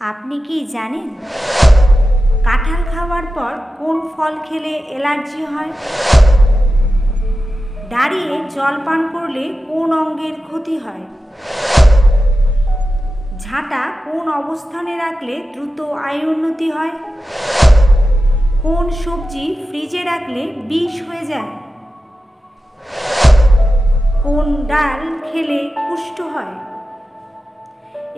আপনি কি জানেন কাঁঠাল খাওয়ার পর কোন ফল খেলে অ্যালার্জি হয়? দাঁড়িয়ে জল পান করলে কোন অঙ্গের ক্ষতি হয়? ঝাঁটা কোন অবস্থানে রাখলে দ্রুত আয় উন্নতি হয়? কোন সবজি ফ্রিজে রাখলে বিষ হয়ে যায়? কোন ডাল খেলে কুষ্ঠ হয়?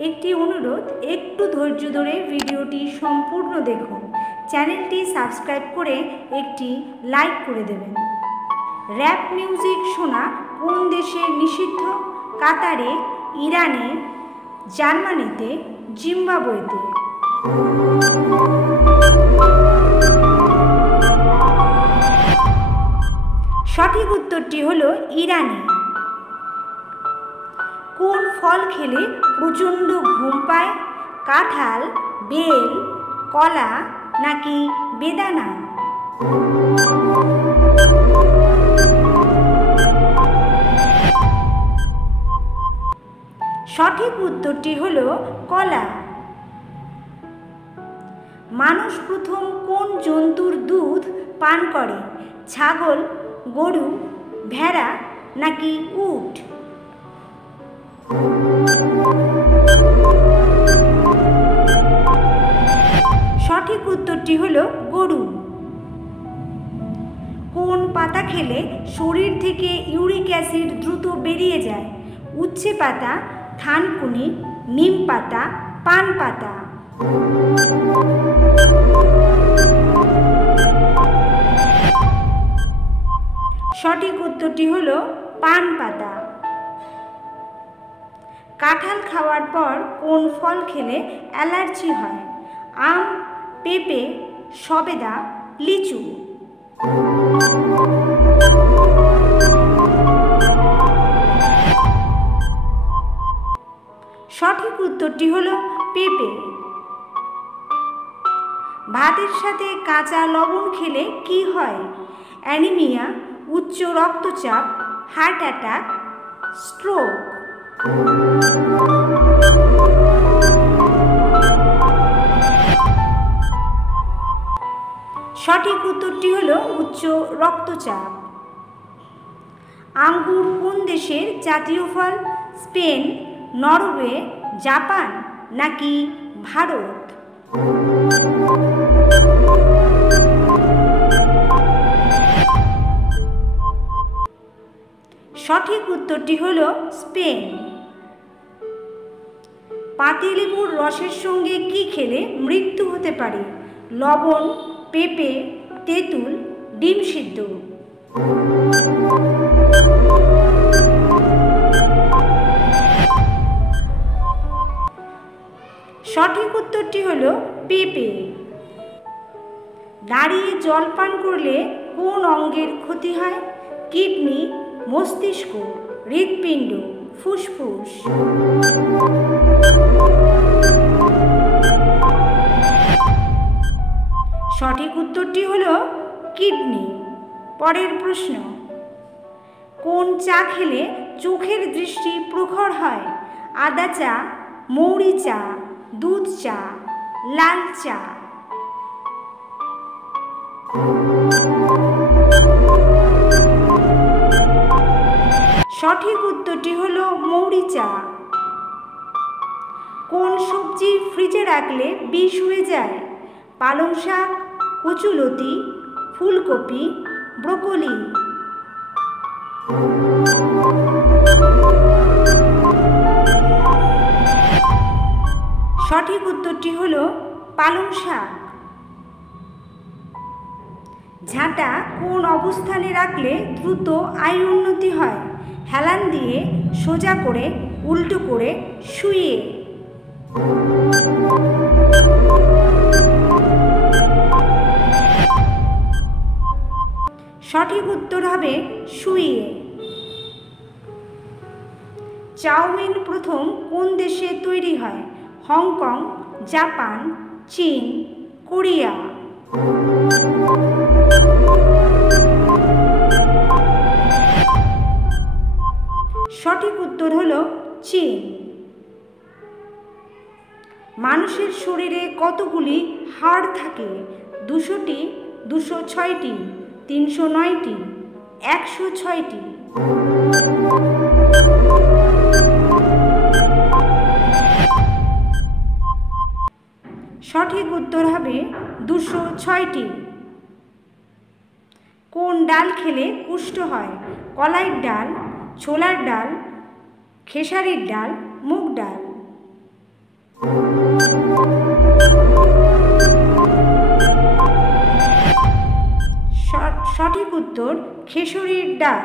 একটি অনুরোধ, একটু ধৈর্য ধরে ভিডিওটি সম্পূর্ণ দেখুন। চ্যানেলটি সাবস্ক্রাইব করে একটি লাইক করে দেবেন। র‍্যাপ মিউজিক শোনা কোন দেশে নিষিদ্ধ? কাতারে, ইরানে, জার্মানিতে, জিম্বাবুয়েতে। সঠিক উত্তরটি হলো ইরানে। কোন ফল খেলে প্রচণ্ড ঘুম পায়? কাঁঠাল, বেল, কলা নাকি বেদানা? সঠিক উত্তরটি হলো কলা। মানুষ প্রথম কোন জন্তুর দুধ পান করে? ছাগল, গরু, ভেড়া নাকি উট? সঠিক উত্তরটি হলো গরু। কোন পাতা খেলে শরীর থেকে ইউরিক অ্যাসিড দ্রুত বেরিয়ে যায়? উচ্ছে পাতা, থানকুনি, নিম পাতা, পান পাতা। সঠিক উত্তরটি হলো পান পাতা। কাঁঠাল খাওয়ার পর কোন ফল খেলে অ্যালার্জি হয়? আম, পেঁপে, সবেদা, লিচু। সঠিক উত্তরটি হলো পেঁপে। ভাতের সাথে কাঁচা লবণ খেলে কি হয়? অ্যানিমিয়া, উচ্চ রক্তচাপ, হার্ট অ্যাটাক, স্ট্রোক। সঠিক উত্তরটি হলো উচ্চ রক্তচাপ। আঙ্গুর কোন দেশের জাতীয় ফল? স্পেন, নরওয়ে, জাপান নাকি ভারত? সঠিক উত্তরটি হলো স্পেন। পাতিলেবুর রসের সঙ্গে কি খেলে মৃত্যু হতে পারে? লবণ, পেঁপে, তেঁতুল, ডিম সিদ্ধ। সঠিক উত্তরটি হলো পেঁপে। দাঁড়িয়ে জল পান করলে কোন অঙ্গের ক্ষতি হয়? কিডনি, মস্তিষ্ক, হৃৎপিণ্ড, ফুসফুস। সঠিক উত্তরটি হলো কিডনি। পরের প্রশ্ন, কোন চা খেলে চোখের দৃষ্টি প্রখর হয়? আদা চা, মৌরি চা, দুধ চা, লাল চা। সঠিক উত্তরটি হলো মৌরি চা। কোন সবজি ফ্রিজে রাখলে বিষ হয়ে যায়? পালং শাক, কচুলতি, ফুলকপি, ব্রোকলি। সঠিক উত্তরটি হলো পালং শাক। ঝাঁটা কোন অবস্থানে রাখলে দ্রুত আয় উন্নতি হয়? হেলান দিয়ে, সোজা করে, উল্টো করে, শুইয়ে। সঠিক উত্তর হবে শুইয়ে। চাউমিন প্রথম কোন দেশে তৈরি হয়? হংকং, জাপান, চীন, কোরিয়া। সঠিক উত্তর হলো চীন। মানুষের শরীরে কতগুলি হাড় থাকে? 200টি, 206টি, 309টি, 106টি। সঠিক উত্তর হবে 206টি। কোন ডাল খেলে কুষ্ঠ হয়? কলাইয়ের ডাল, ছোলার ডাল, খেসারির ডাল, মুগ ডাল। সঠিক উত্তর খেসারির ডাল।